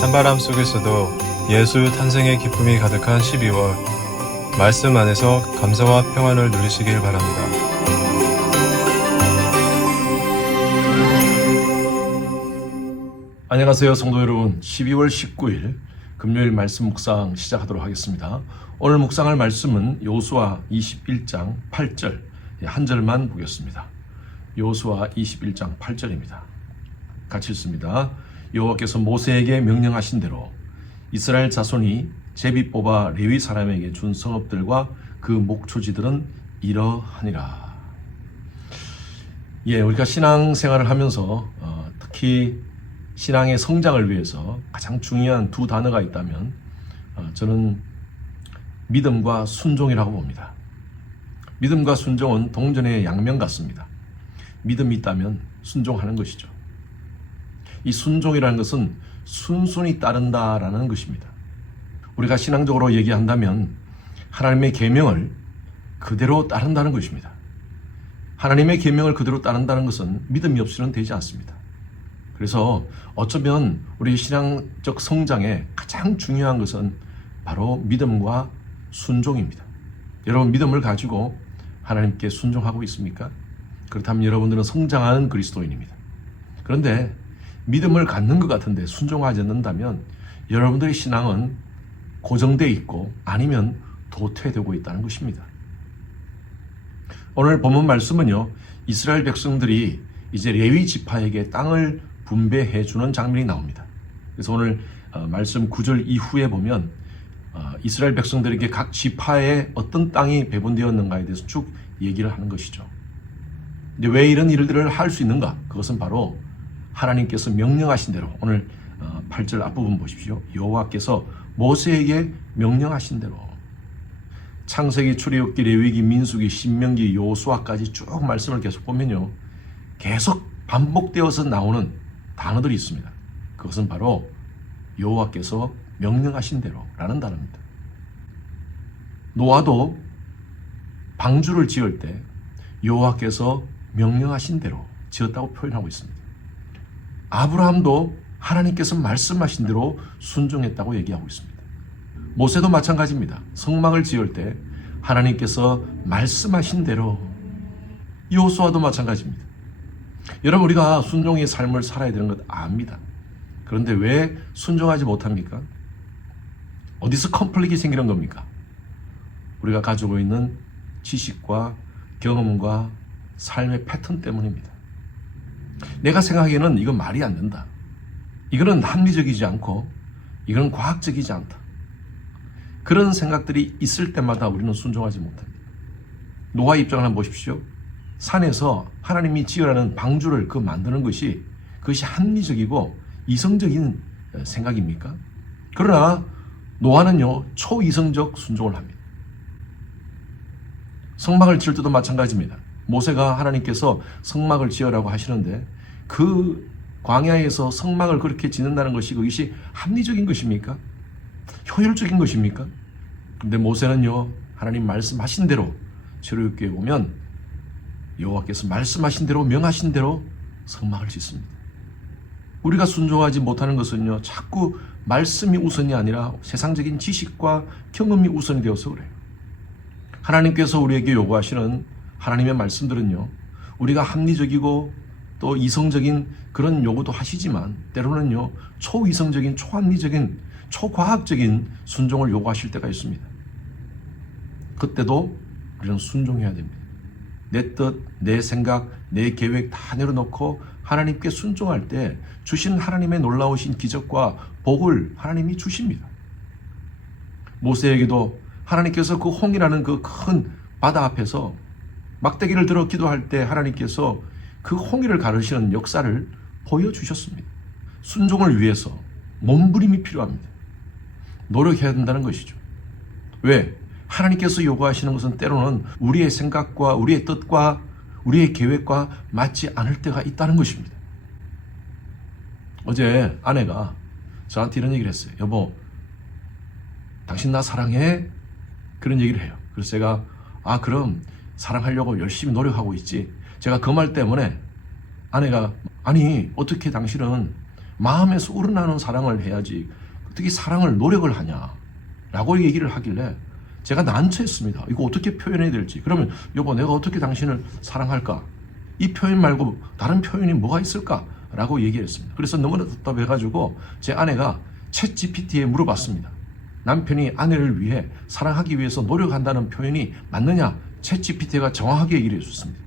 찬바람 속에서도 예수 탄생의 기쁨이 가득한 12월, 말씀 안에서 감사와 평안을 누리시길 바랍니다. 안녕하세요, 성도 여러분. 12월 19일 금요일 말씀 묵상 시작하도록 하겠습니다. 오늘 묵상할 말씀은 여호수아 21장 8절, 한 절만 보겠습니다. 여호수아 21장 8절입니다. 같이 읽습니다. 여호와께서 모세에게 명령하신 대로 이스라엘 자손이 제비 뽑아 레위 사람에게 준 성읍들과 그 목초지들은 이러하니라. 우리가 신앙생활을 하면서 특히 신앙의 성장을 위해서 가장 중요한 두 단어가 있다면 저는 믿음과 순종이라고 봅니다. 믿음과 순종은 동전의 양면 같습니다. 믿음이 있다면 순종하는 것이죠. 이 순종이라는 것은 순순히 따른다라는 것입니다. 우리가 신앙적으로 얘기한다면 하나님의 계명을 그대로 따른다는 것입니다. 하나님의 계명을 그대로 따른다는 것은 믿음이 없이는 되지 않습니다. 그래서 어쩌면 우리 신앙적 성장에 가장 중요한 것은 바로 믿음과 순종입니다. 여러분, 믿음을 가지고 하나님께 순종하고 있습니까? 그렇다면 여러분들은 성장하는 그리스도인입니다. 그런데 믿음을 갖는 것 같은데 순종하지 않는다면 여러분들의 신앙은 고정되어 있고 아니면 도태되고 있다는 것입니다. 오늘 본문 말씀은요, 이스라엘 백성들이 이제 레위 지파에게 땅을 분배해 주는 장면이 나옵니다. 그래서 오늘 말씀 9절 이후에 보면 이스라엘 백성들에게 각 지파에 어떤 땅이 배분되었는가에 대해서 쭉 얘기를 하는 것이죠. 근데 왜 이런 일들을 할 수 있는가? 그것은 바로 하나님께서 명령하신 대로, 오늘 8절 앞부분 보십시오. 여호와께서 모세에게 명령하신 대로. 창세기, 출애굽기, 레위기, 민수기, 신명기, 여호수아까지 쭉 말씀을 계속 보면요, 계속 반복되어서 나오는 단어들이 있습니다. 그것은 바로 여호와께서 명령하신 대로라는 단어입니다. 노아도 방주를 지을 때 여호와께서 명령하신 대로 지었다고 표현하고 있습니다. 아브라함도 하나님께서 말씀하신 대로 순종했다고 얘기하고 있습니다. 모세도 마찬가지입니다. 성막을 지을 때 하나님께서 말씀하신 대로, 여호수아도 마찬가지입니다. 여러분, 우리가 순종의 삶을 살아야 되는 것 압니다. 그런데 왜 순종하지 못합니까? 어디서 컨플릭이 생기는 겁니까? 우리가 가지고 있는 지식과 경험과 삶의 패턴 때문입니다. 내가 생각하기에는 이건 말이 안 된다. 이거는 합리적이지 않고 이거는 과학적이지 않다. 그런 생각들이 있을 때마다 우리는 순종하지 못합니다. 노아 입장을 한번 보십시오. 산에서 하나님이 지으라는 방주를 만드는 것이, 그것이 합리적이고 이성적인 생각입니까? 그러나 노아는요, 초이성적 순종을 합니다. 성막을 지을 때도 마찬가지입니다. 모세가 하나님께서 성막을 지으라고 하시는데 그 광야에서 성막을 그렇게 짓는다는 것이, 그것이 합리적인 것입니까? 효율적인 것입니까? 근데 모세는요, 하나님 말씀하신 대로, 출애굽기에 보면 여호와께서 말씀하신 대로, 명하신 대로 성막을 짓습니다. 우리가 순종하지 못하는 것은요, 자꾸 말씀이 우선이 아니라 세상적인 지식과 경험이 우선이 되어서 그래요. 하나님께서 우리에게 요구하시는 하나님의 말씀들은요, 우리가 합리적이고 또 이성적인 그런 요구도 하시지만 때로는요, 초이성적인, 초합리적인, 초과학적인 순종을 요구하실 때가 있습니다. 그때도 우리는 순종해야 됩니다. 내 뜻, 내 생각, 내 계획 다 내려놓고 하나님께 순종할 때 주신 하나님의 놀라우신 기적과 복을 하나님이 주십니다. 모세에게도 하나님께서 그 홍이라는 그 큰 바다 앞에서 막대기를 들어 기도할 때 하나님께서 그 홍해를 가르시는 역사를 보여주셨습니다. 순종을 위해서 몸부림이 필요합니다. 노력해야 된다는 것이죠. 왜? 하나님께서 요구하시는 것은 때로는 우리의 생각과 우리의 뜻과 우리의 계획과 맞지 않을 때가 있다는 것입니다. 어제 아내가 저한테 이런 얘기를 했어요. 여보, 당신 나 사랑해? 그런 얘기를 해요. 그래서 제가 그럼 사랑하려고 열심히 노력하고 있지. 제가 그 말 때문에 아내가, 아니 어떻게 당신은 마음에서 우러나는 사랑을 해야지 어떻게 사랑을 노력을 하냐 라고 얘기를 하길래 제가 난처했습니다. 이거 어떻게 표현해야 될지. 그러면 여보, 내가 어떻게 당신을 사랑할까? 이 표현 말고 다른 표현이 뭐가 있을까? 라고 얘기했습니다. 그래서 너무나 답답해가지고 제 아내가 챗GPT에 물어봤습니다. 남편이 아내를 위해 사랑하기 위해서 노력한다는 표현이 맞느냐? 챗GPT가 정확하게 얘기를 해줬습니다.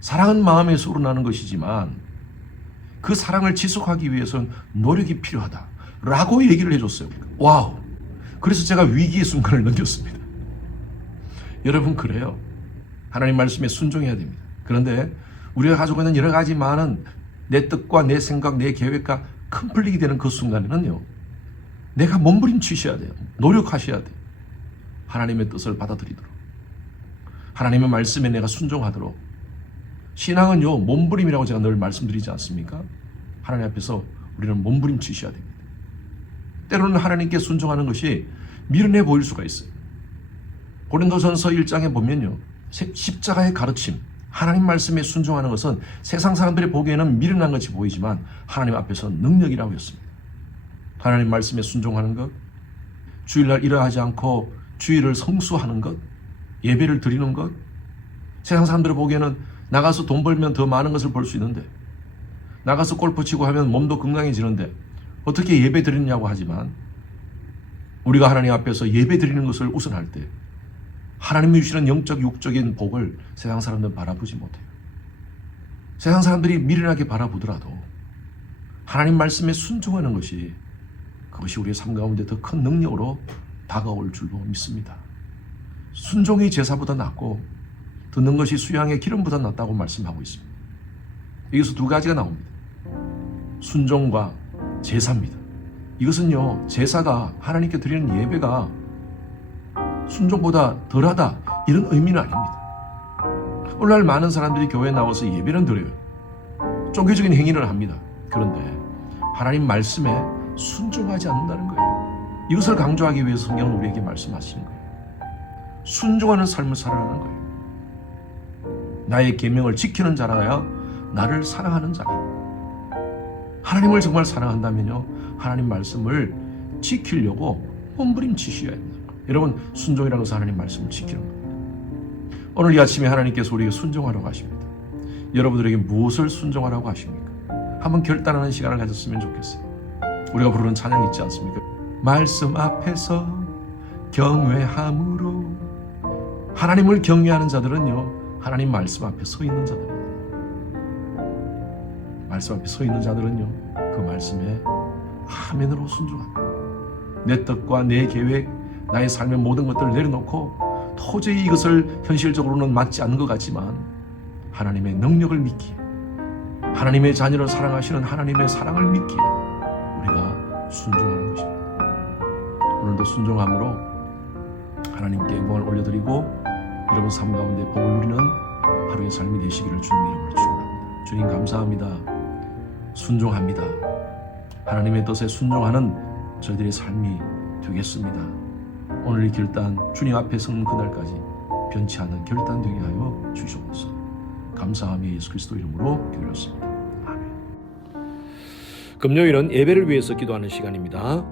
사랑은 마음에서 우러나는 것이지만 그 사랑을 지속하기 위해서는 노력이 필요하다 라고 얘기를 해줬어요. 와우! 그래서 제가 위기의 순간을 넘겼습니다. 여러분, 그래요. 하나님 말씀에 순종해야 됩니다. 그런데 우리가 가지고 있는 여러 가지 많은 내 뜻과 내 생각, 내 계획과 컨플릭이 되는 그 순간에는요, 내가 몸부림치셔야 돼요. 노력하셔야 돼요. 하나님의 뜻을 받아들이도록, 하나님의 말씀에 내가 순종하도록. 신앙은요, 몸부림이라고 제가 늘 말씀드리지 않습니까? 하나님 앞에서 우리는 몸부림치셔야 됩니다. 때로는 하나님께 순종하는 것이 미련해 보일 수가 있어요. 고린도전서 1장에 보면요, 십자가의 가르침, 하나님 말씀에 순종하는 것은 세상 사람들이 보기에는 미련한 것이 보이지만 하나님 앞에서는 능력이라고 했습니다. 하나님 말씀에 순종하는 것, 주일날 일어나지 않고 주일을 성수하는 것, 예배를 드리는 것. 세상 사람들이 보기에는 나가서 돈 벌면 더 많은 것을 벌 수 있는데, 나가서 골프 치고 하면 몸도 건강해지는데 어떻게 예배 드리느냐고 하지만, 우리가 하나님 앞에서 예배 드리는 것을 우선할 때 하나님이 주시는 영적 육적인 복을 세상 사람들은 바라보지 못해요. 세상 사람들이 미련하게 바라보더라도 하나님 말씀에 순종하는 것이, 그것이 우리의 삶 가운데 더 큰 능력으로 다가올 줄로 믿습니다. 순종이 제사보다 낫고 듣는 것이 수양의 기름보다 낫다고 말씀하고 있습니다. 여기서 두 가지가 나옵니다. 순종과 제사입니다. 이것은요, 제사가, 하나님께 드리는 예배가 순종보다 덜하다, 이런 의미는 아닙니다. 오늘날 많은 사람들이 교회에 나와서 예배는 드려요. 종교적인 행위를 합니다. 그런데 하나님 말씀에 순종하지 않는다는 거예요. 이것을 강조하기 위해서 성경은 우리에게 말씀하시는 거예요. 순종하는 삶을 살아가는 거예요. 나의 계명을 지키는 자라야 나를 사랑하는 자라. 하나님을 정말 사랑한다면요, 하나님 말씀을 지키려고 몸부림치셔야 합니다. 여러분, 순종이라는 것은 하나님 말씀을 지키는 겁니다. 오늘 이 아침에 하나님께서 우리에게 순종하라고 하십니다. 여러분들에게 무엇을 순종하라고 하십니까? 한번 결단하는 시간을 가졌으면 좋겠어요. 우리가 부르는 찬양이 있지 않습니까? 말씀 앞에서 경외함으로. 하나님을 경외하는 자들은요, 하나님 말씀 앞에 서 있는 자들입니다. 말씀 앞에 서 있는 자들은요, 그 말씀에 아멘으로 순종합니다. 내 뜻과 내 계획, 나의 삶의 모든 것들을 내려놓고 도저히 이것을 현실적으로는 맞지 않는 것 같지만 하나님의 능력을 믿기에, 하나님의 자녀를 사랑하시는 하나님의 사랑을 믿기에 우리가 순종하는 것입니다. 오늘도 순종함으로 하나님께 영광을 올려드리고 여러분 삶 가운데 복을 누리는 하루의 삶이 되시기를 주님 이름으로 축원합니다. 주님, 감사합니다. 순종합니다. 하나님의 뜻에 순종하는 저희들의 삶이 되겠습니다. 오늘 이 결단, 주님 앞에 서는 그날까지 변치 않는 결단 되게 하여 주시옵소서. 감사하며 예수 그리스도 이름으로 기도했습니다. 아멘. 금요일은 예배를 위해서 기도하는 시간입니다.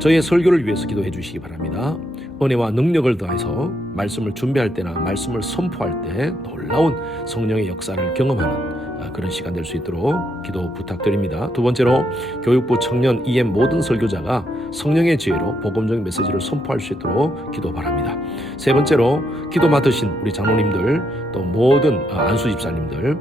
저의 설교를 위해서 기도해 주시기 바랍니다. 은혜와 능력을 더해서 말씀을 준비할 때나 말씀을 선포할 때 놀라운 성령의 역사를 경험하는 그런 시간 될 수 있도록 기도 부탁드립니다. 두 번째로, 교육부 청년 EM 모든 설교자가 성령의 지혜로 복음적인 메시지를 선포할 수 있도록 기도 바랍니다. 세 번째로, 기도 맡으신 우리 장로님들, 또 모든 안수 집사님들,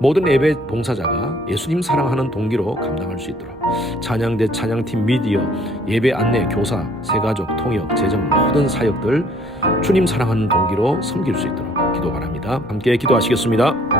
모든 예배 봉사자가 예수님 사랑하는 동기로 감당할 수 있도록 찬양대, 찬양팀, 미디어, 예배 안내, 교사, 세가족, 통역, 재정 모든 사역들 주님 사랑하는 동기로 섬길 수 있도록 기도 바랍니다. 함께 기도하시겠습니다.